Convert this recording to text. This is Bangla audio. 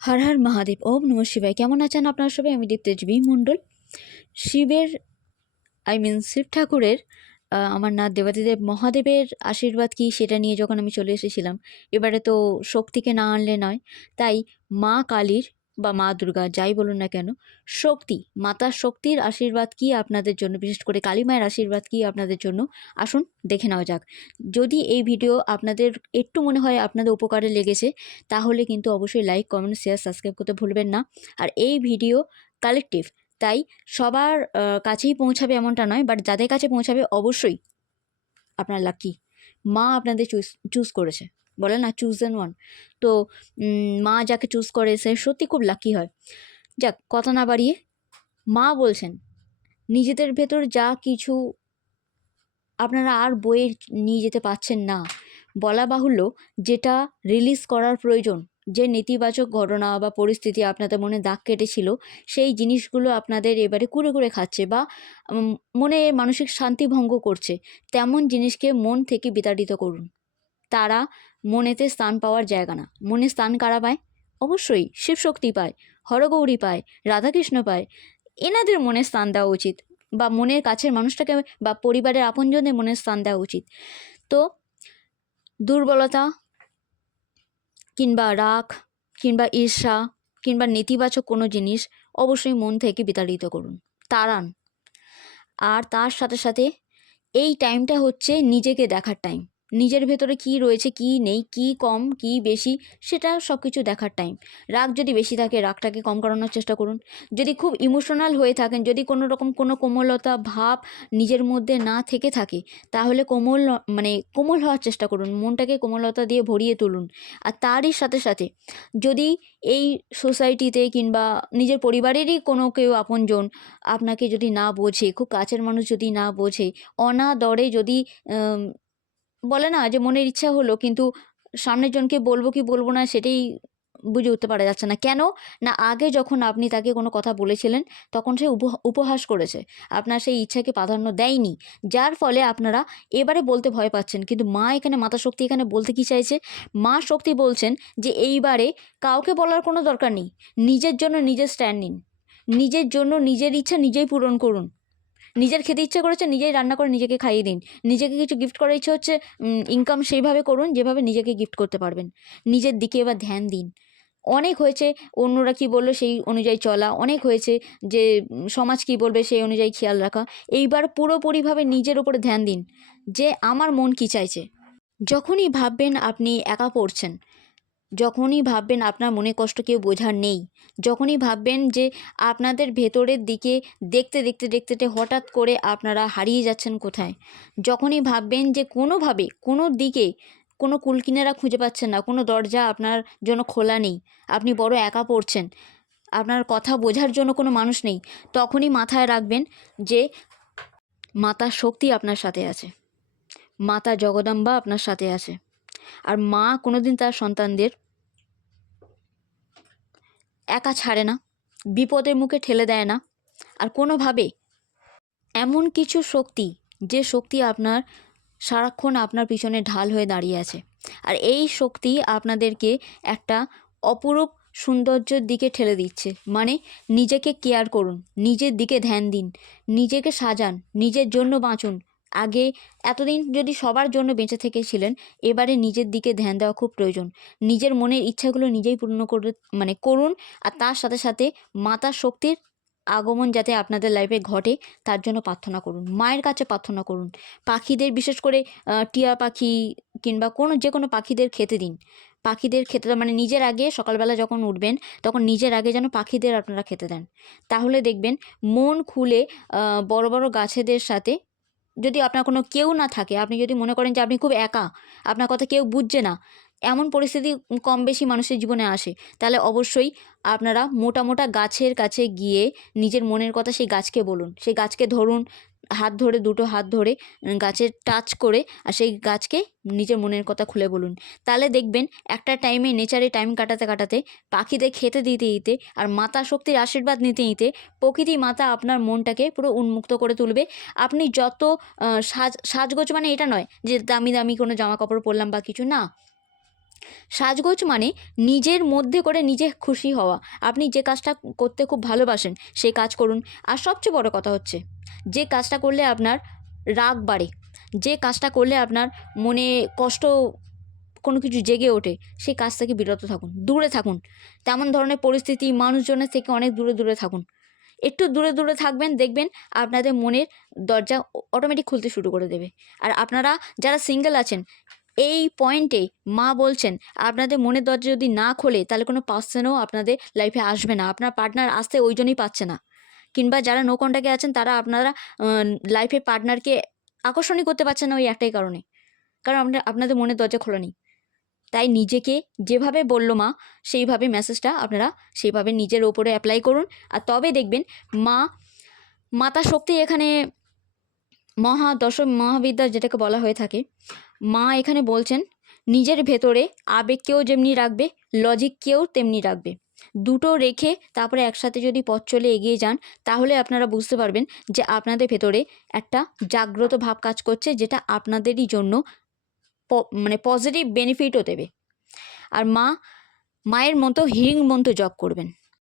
হর হর মহাদেব। ওম নমঃ শিবায়। কেমন আছেন আপনারা সবাই? আমি দীপ্তেজবি মণ্ডল। শিবের শিব ঠাকুরের আমার নাথ দেবাদিদেব মহাদেবের আশীর্বাদ কি সেটা নিয়ে যখন আমি চলে এসেছিলাম, এবারে তো শক্তিকে না আনলে নয়, তাই মা কালীর বা মা দুর্গা যাই বলুন না কেন, শক্তি, মাতা শক্তির আশীর্বাদ কি আপনাদের জন্য, বিশেষ করে কালী মায়ের আশীর্বাদ কি আপনাদের জন্য, আসুন দেখে নেওয়া যাক। যদি এই ভিডিও আপনাদের একটু মনে হয় আপনাদের উপকারে লেগেছে, তাহলে কিন্তু অবশ্যই লাইক, কমেন্ট, শেয়ার, সাবস্ক্রাইব করতে ভুলবেন না। আর এই ভিডিও কালেকটিভ, তাই সবার কাছেই পৌঁছাবে এমনটা নয়, বাট যাদের কাছে পৌঁছাবে অবশ্যই আপনার লাকি। মা আপনাদের চুজ করেছে, বলে না চুজ দেন ওয়ান। তো মা যাকে চুজ করে সে সত্যি খুব লাকি হয়। যাক, কথা না বাড়িয়ে, মা বলছেন নিজেদের ভেতর যা কিছু আপনারা আর বয়ে নিয়ে যেতে পারছেন না, বলা বাহুল্য, যেটা রিলিজ করার প্রয়োজন, যে নেতিবাচক ঘটনা বা পরিস্থিতি আপনাদের মনে দাগ কেটেছিল, সেই জিনিসগুলো আপনাদের এবারে কুরে কুরে খাচ্ছে বা মনে মানসিক শান্তি ভঙ্গ করছে, তেমন জিনিসকে মন থেকে বিতাড়িত করুন। তারা মনেতে স্থান পাওয়ার জায়গা না। মনে স্থান কারা পায়? অবশ্যই শিবশক্তি পায়, হরগৌরী পায়, রাধাকৃষ্ণ পায়। এনাদের মনে স্থান দেওয়া উচিত, বা মনের কাছের মানুষটাকে বা পরিবারের আপনজনদের মনে স্থান দেওয়া উচিত। তো দুর্বলতা কিংবা রাগ কিংবা ঈর্ষা কিংবা নেতিবাচক কোনো জিনিস অবশ্যই মন থেকে বিতাড়িত করুন, তাড়ান। আর তার সাথে সাথে এই টাইমটা হচ্ছে নিজেকে দেখার টাইম। নিজের ভেতরে কি রয়েছে, কি নেই, কি কম, কি বেশি, সেটা সব কিছু দেখার টাইম। রাগ যদি বেশি থাকে, রাগটাকে কম করানোর চেষ্টা করুন। যদি খুব ইমোশনাল হয়ে থাকেন, যদি কোনো রকম কোনো কোমলতা ভাব নিজের মধ্যে না থেকে থাকে, তাহলে কোমল হওয়ার চেষ্টা করুন। মনটাকে কোমলতা দিয়ে ভরিয়ে তুলুন। আর তারই সাথে সাথে যদি এই সোসাইটিতে কিংবা নিজের পরিবারেরই কোনো কেউ আপনজন আপনাকে যদি না বোঝে, খুব কাছের মানুষ যদি না বোঝে, অনাদরে যদি বলে না যে মনের ইচ্ছা হলো, কিন্তু সামনের জনকে বলবো কি বলবো না সেটাই বুঝে উঠতে পারা যাচ্ছে না। কেন না, আগে যখন আপনি তাকে কোনো কথা বলেছিলেন, তখন সে উপহাস করেছে, আপনার সেই ইচ্ছাকে প্রাধান্য দেয়নি, যার ফলে আপনারা এবারে বলতে ভয় পাচ্ছেন। কিন্তু মা এখানে, মাতা শক্তি এখানে বলতে কি চাইছে? মা শক্তি বলছেন যে এইবারে কাউকে বলার কোনো দরকার নেই, নিজের জন্য নিজের স্ট্যান্ড নিন, নিজের জন্য নিজের ইচ্ছা নিজেই পূরণ করুন। নিজের খেতে ইচ্ছা করেছে, নিজেই রান্না করে নিজেকে খাইয়ে দিন। নিজেকে কিছু গিফট করার ইচ্ছে হচ্ছে, ইনকাম সেইভাবে করুন যেভাবে নিজেকে গিফট করতে পারবেন। নিজের দিকে এবার ধ্যান দিন। অনেক হয়েছে অন্যরা কি বললো সেই অনুযায়ী চলা, অনেক হয়েছে যে সমাজ কি বলবে সেই অনুযায়ী খেয়াল রাখা। এইবার পুরোপুরিভাবে নিজের ওপরে ধ্যান দিন যে আমার মন কি চাইছে। যখনই ভাববেন আপনি একা পড়ছেন, যখনই ভাববেন আপনার মনে কষ্ট কেউ বোঝার নেই, যখনই ভাববেন যে আপনাদের ভেতরের দিকে দেখতে দেখতে দেখতে হঠাৎ করে আপনারা হারিয়ে যাচ্ছেন কোথায়, যখনই ভাববেন যে কোনোভাবে কোনো দিকে কোনো কুলকিনারা খুঁজে পাচ্ছেন না, কোনো দরজা আপনার জন্য খোলা নেই, আপনি বড় একা পড়ছেন, আপনার কথা বোঝার জন্য কোনো মানুষ নেই, তখনই মাথায় রাখবেন যে মাতা শক্তি আপনার সাথে আছে, মাতা জগদম্বা আপনার সাথে আছে। আর মা কোনোদিন তার সন্তানদের একা ছাড়ে না, বিপদের মুখে ঠেলে দেয় না। আর কোনোভাবে এমন কিছু শক্তি, যে শক্তি আপনার সারাক্ষণ আপনার পিছনে ঢাল হয়ে দাঁড়িয়ে আছে, আর এই শক্তি আপনাদেরকে একটা অপরূপ সৌন্দর্যের দিকে ঠেলে দিচ্ছে। মানে নিজেকে কেয়ার করুন, নিজের দিকে ধ্যান দিন, নিজেকে সাজান, নিজের জন্য বাঁচুন। আগে এতদিন যদি সবার জন্য বেঁচে থেকেছিলেন, এবারে নিজের দিকে ধ্যান দেওয়া খুব প্রয়োজন। নিজের মনের ইচ্ছাগুলো নিজেই পূর্ণ করুন। আর তার সাথে সাথে মাতা শক্তির আগমন যাতে আপনাদের লাইফে ঘটে, তার জন্য প্রার্থনা করুন, মায়ের কাছে প্রার্থনা করুন। পাখিদের, বিশেষ করে টিয়া পাখি কিংবা যে কোনো পাখিদের খেতে দিন। পাখিদের খেতে মানে নিজের আগে, সকালবেলা যখন উঠবেন তখন নিজের আগে যেন পাখিদের আপনারা খেতে দেন। তাহলে দেখবেন মন খুলে বড় বড় গাছেদের সাথে, যদি আপনার কোনো কেউ না থাকে, আপনি যদি মনে করেন যে আপনি খুব একা, আপনার কথা কেউ বুঝছে না, এমন পরিস্থিতি কম বেশি মানুষের জীবনে আসে, তাহলে অবশ্যই আপনারা মোটা মোটা গাছের কাছে গিয়ে নিজের মনের কথা সেই গাছকে বলুন, সেই গাছকে ধরুন, হাত ধরে, দুটো হাত ধরে গাছের টাচ করে, আর সেই গাছকে নিজের মনের কথা খুলে বলুন। তাহলে দেখবেন একটা টাইমে নেচারে টাইম কাটাতে কাটাতে, পাখিদের খেতে দিতে দিতে আর মাতা শক্তির আশীর্বাদ নিতে নিতে, প্রকৃতি মাতা আপনার মনটাকে পুরো উন্মুক্ত করে তুলবে। আপনি যত সাজগোজ, মানে এটা নয় যে দামি দামি কোনো জামা কাপড় পরলাম বা কিছু না, সাজগোজ মানে নিজের মধ্যে করে নিজে খুশি হওয়া। আপনি যে কাজটা করতে খুব ভালোবাসেন সেই কাজ করুন। আর সবচেয়ে বড় কথা হচ্ছে, যে কাজটা করলে আপনার রাগ বাড়ে, যে কাজটা করলে আপনার মনে কষ্ট কোনো কিছু জেগে ওঠে, সেই কাজ থেকে বিরত থাকুন, দূরে থাকুন। তেমন ধরনের পরিস্থিতি, মানুষজনের থেকে অনেক দূরে দূরে থাকুন। একটু দূরে দূরে থাকবেন, দেখবেন আপনাদের মনের দরজা অটোমেটিক খুলতে শুরু করে দেবে। আর আপনারা যারা সিঙ্গেল আছেন, এই পয়েন্টে মা বলছেন আপনাদের মনের দরজা যদি না খোলে তাহলে কোনো পার্সনও আপনাদের লাইফে আসবে না। আপনার পার্টনার আসতে ওই জন্যই পাচ্ছে না। কিংবা যারা নো কন্ট্যাক্টে আছেন তারা আপনারা লাইফে পার্টনারকে আকর্ষণই করতে পারছেন না ওই একটাই কারণে, কারণ আপনাদের মনের দরজা খোলা নেই। তাই নিজেকে যেভাবে বললো মা, সেইভাবে মেসেজটা আপনারা সেইভাবে নিজের ওপরে অ্যাপ্লাই করুন। আর তবে দেখবেন মাতা শক্তি এখানে মহাবিদ্যা যেটাকে বলা হয়ে থাকে, মা এখানে বলছেন নিজের ভেতরে আবেগকেও যেমনি রাখবে, লজিককেও তেমনি রাখবে। দুটো রেখে তারপরে একসাথে যদি পথ চলে এগিয়ে যান, তাহলে আপনারা বুঝতে পারবেন যে আপনাদের ভেতরে একটা জাগ্রত ভাব কাজ করছে, যেটা আপনাদেরই জন্য মানে পজিটিভ বেনিফিটও দেবে। আর মায়ের মতো হিং মন্ত্র জপ করবেন।